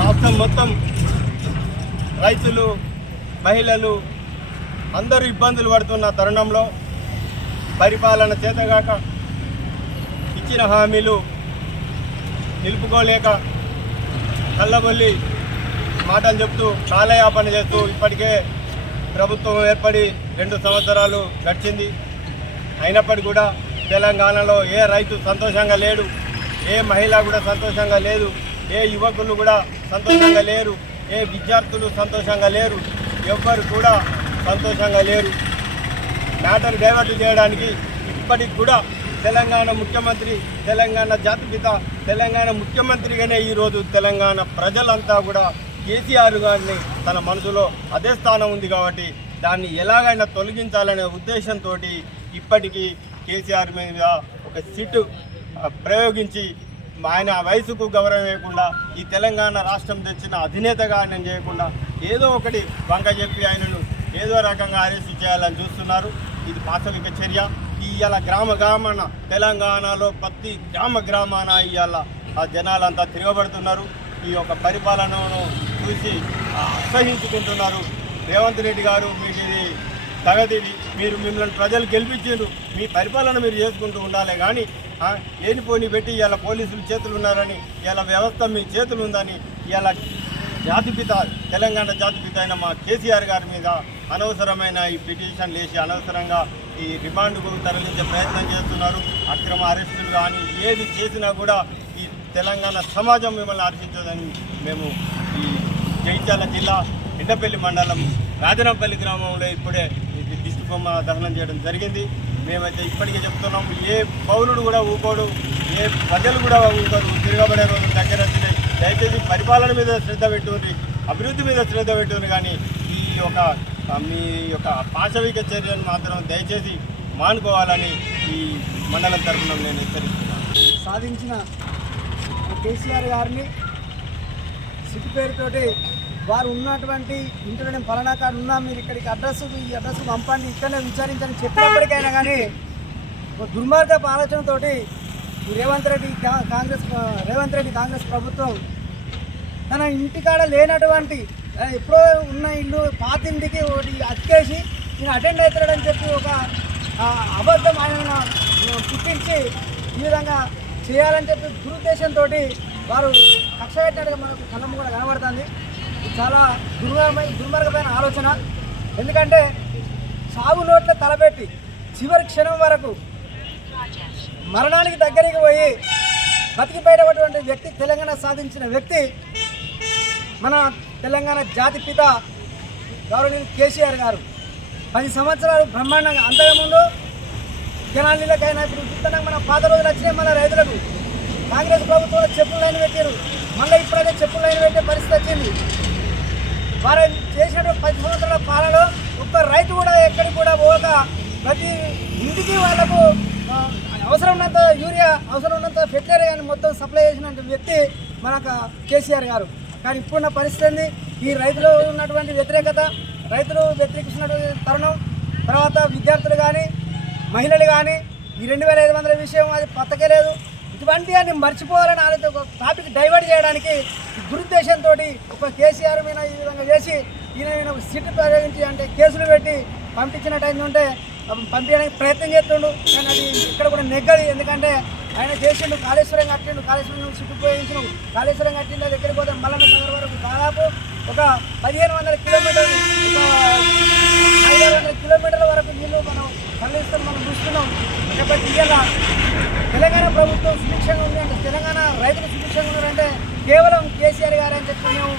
రాష్ట్రం మొత్తం రైతులు మహిళలు అందరూ ఇబ్బందులు పడుతున్న తరుణంలో పరిపాలన చేతగాక ఇచ్చిన హామీలు నిలుపుకోలేక కళ్ళబొల్లి మాటలు చెప్తూ కాలయాపన చేస్తూ ఇప్పటికే ప్రభుత్వం ఏర్పడి రెండు సంవత్సరాలు గడిచింది. అయినప్పటికీ కూడా తెలంగాణలో ఏ రైతు సంతోషంగా లేడు ఏ మహిళ కూడా సంతోషంగా లేదు. ఏ యువకులు కూడా సంతోషంగా లేరు ఏ విద్యార్థులు సంతోషంగా లేరు ఎవ్వరు కూడా సంతోషంగా లేరు. మ్యాటర్ డైవర్ట్ చేయడానికి ఇప్పటికి కూడా తెలంగాణ ముఖ్యమంత్రి తెలంగాణ జాతిపిత తెలంగాణ ముఖ్యమంత్రిగానే ఈరోజు తెలంగాణ ప్రజలంతా కూడా కేసీఆర్ గారిని తన మనసులో అదే స్థానం ఉంది కాబట్టి దాన్ని ఎలాగైనా తొలగించాలనే ఉద్దేశంతో ఇప్పటికీ కేసీఆర్ మీద ఒక సిట్టు ప్రయోగించి ఆయన వయసుకు గౌరవం ఇవ్వకుండా ఈ తెలంగాణ రాష్ట్రం తెచ్చిన అధినేతగా ఆయన చేయకుండా ఏదో ఒకటి వంక చెప్పి ఆయనను ఏదో రకంగా అరెస్ట్ చేయాలని చూస్తున్నారు. ఇది పాశవిక చర్య. ఇవాళ గ్రామ గ్రామాన తెలంగాణలో ప్రతి గ్రామ గ్రామాన ఇవాళ ఆ జనాలంతా తిరగబడుతున్నారు. ఈ యొక్క పరిపాలనను చూసి అసహించుకుంటున్నారు. రేవంత్ రెడ్డి గారు మీకు ఇది తగదిది. మీరు మిమ్మల్ని ప్రజలు గెలిపించారు మీ పరిపాలన మీరు చేసుకుంటూ ఉండాలి కానీ ఏని పోని పెట్టి ఇలా పోలీసులు చేతులు ఉన్నారని ఇలా వ్యవస్థ మీ చేతులు ఉందని ఇలా జాతిపిత తెలంగాణ జాతిపిత అయిన మా కేసీఆర్ గారి మీద అనవసరమైన ఈ పిటిషన్ లేచి అనవసరంగా ఈ రిమాండ్కు తరలించే ప్రయత్నం చేస్తున్నారు. అక్రమ అరెస్టులు కానీ ఏది చేసినా కూడా ఈ తెలంగాణ సమాజం మిమ్మల్ని హర్షించదని మేము ఈ జగిత్యాల జిల్లా ఎండపల్లి మండలం రాజనంపల్లి గ్రామంలో ఇప్పుడే ఇది బొమ్మ దహనం చేయడం జరిగింది. మేమైతే ఇప్పటికే చెప్తున్నాం ఏ పౌరుడు కూడా ఊకోడు ఏ ప్రజలు కూడా ఊకోరు తిరగబడే రోజులు దగ్గర వచ్చినాయి దయచేసి పరిపాలన మీద శ్రద్ధ పెట్టుకుని అభివృద్ధి మీద శ్రద్ధ పెట్టుకుని కానీ ఈ యొక్క మీ యొక్క పాశవిక చర్యను మాత్రం దయచేసి మానుకోవాలని ఈ మండలం తరఫున నేను హెచ్చరిస్తున్నాను. సాధించిన కేసీఆర్ గారిని సిటీ పేరుతోటి వారు ఉన్నటువంటి ఇంట్లో నేను ఫలానా కాడ ఉన్నా మీరు ఇక్కడికి అడ్రస్ ఈ అడ్రస్ పంపండి ఇక్కడనే విచారించని చెప్పినప్పటికైనా కానీ ఒక దుర్మార్గపు ఆలోచనతోటి రేవంత్ రెడ్డి కాంగ్రెస్ రేవంత్ రెడ్డి కాంగ్రెస్ ప్రభుత్వం తన ఇంటికాడ లేనటువంటి ఎప్పుడో ఉన్న ఇల్లు పాత ఇంటికి ఒకటి అతికేసి నేను అటెండ్ అవుతాడని చెప్పి ఒక అబద్ధం ఆయన పుట్టించి ఈ విధంగా చేయాలని చెప్పి దురుద్దేశంతో వారు కక్ష పెట్టినట్టుగా మనకు కళ్ళము కూడా కనబడుతుంది. చాలా దుర్మార్గమై దుర్మార్గమైన ఆలోచన. ఎందుకంటే సాగు నోట్ల తలపెట్టి చివరి క్షణం వరకు మరణానికి దగ్గరికి పోయి బతికి బయటపడినటువంటి వ్యక్తి తెలంగాణ సాధించిన వ్యక్తి మన తెలంగాణ జాతి పిత గౌరవనీయులు కేసీఆర్ గారు. పది సంవత్సరాలు బ్రహ్మాండంగా అంతకుముందు జనాలకైనా ఇప్పుడు చూస్తున్నాం మన పాత రోజులు వచ్చినాయి మన రైతులకు. కాంగ్రెస్ ప్రభుత్వం చెప్పులు లైన్ పెట్టారు మళ్ళీ ఇప్పుడైతే చెప్పులు లైన్ పెట్టే పరిస్థితి వచ్చింది. వారు చేసిన పది సంవత్సరాల పాలనలో ఒక్క రైతు కూడా ఎక్కడికి కూడా పోక ప్రతి ఇంటికి వాళ్ళకు అవసరం ఉన్నంత యూరియా అవసరం ఉన్నంత ఫెర్టిలైజర్ కానీ మొత్తం సప్లై చేసిన వ్యక్తి మనకు కేసీఆర్ గారు. కానీ ఇప్పుడున్న పరిస్థితి ఈ రైతులు ఉన్నటువంటి వ్యతిరేకత రైతులు వ్యతిరేకిస్తున్నటువంటి తరుణం తర్వాత విద్యార్థులు కానీ మహిళలు కానీ ఈ రెండు వేల ఐదు వందల విషయం అది పత్తకే లేదు. ఇటువంటి అని మర్చిపోవాలని ఆలోచన ఒక టాపిక్ డైవర్ట్ చేయడానికి దురుద్దేశంతో ఒక కేసీఆర్ మీద ఈ విధంగా చేసి ఈయన ఈయన సిట్ ప్రయోగించి అంటే కేసులు పెట్టి పంపించినట్టు ఉంటే పంపించడానికి ప్రయత్నం చేస్తుండు. కానీ అది ఇక్కడ కూడా నెగ్గది. ఎందుకంటే ఆయన చేసిండు కాళేశ్వరం కట్టిండు. కాళేశ్వరం చుట్టూ పోయించు కాళేశ్వరం కట్టిన దగ్గరికి పోతే మల్లన్న నగర్ వరకు దాదాపు ఒక పదిహేను వందల కిలోమీటర్లు ఐదు వందల కిలోమీటర్ల వరకు నీళ్ళు మనం తరలిస్తాం మనం చూస్తున్నాం. కాబట్టి తెలంగాణ ప్రభుత్వం సుభిక్షంగా ఉంది అంటే తెలంగాణ రైతులు సుభిక్షంగా ఉన్నారంటే కేవలం కేసీఆర్ గారు అని చెప్పి మేము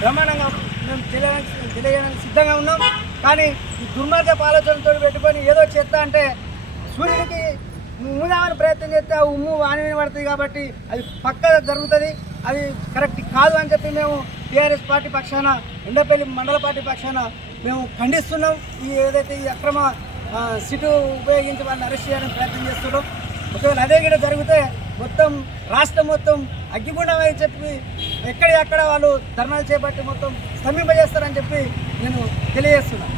బ్రహ్మాండంగా మేము తెలియడానికి తెలియడానికి సిద్ధంగా ఉన్నాం. కానీ ఈ దుర్మార్గపు ఆలోచనతో పెట్టుకొని ఏదో చేస్తా అంటే సూర్యునికి ఉందామని ప్రయత్నం చేస్తే ఆ ఉమ్ము వాని పడుతుంది కాబట్టి అది పక్క జరుగుతుంది. అది కరెక్ట్ కాదు అని చెప్పి మేము టీఆర్ఎస్ పార్టీ పక్షాన ఎండపల్లి మండల పార్టీ పక్షాన మేము ఖండిస్తున్నాం. ఈ ఏదైతే ఈ అక్రమ సిటు ఉపయోగించి వాళ్ళని అరెస్ట్ చేయడానికి ప్రయత్నం చేస్తున్నాం. ఒకవేళ అదే కూడా జరిగితే మొత్తం రాష్ట్రం మొత్తం అగ్గిగుండం అని చెప్పి ఎక్కడ ఎక్కడ వాళ్ళు ధర్నాలు చేపట్టి మొత్తం స్తంభింపజేస్తారని చెప్పి నేను తెలియజేస్తున్నాను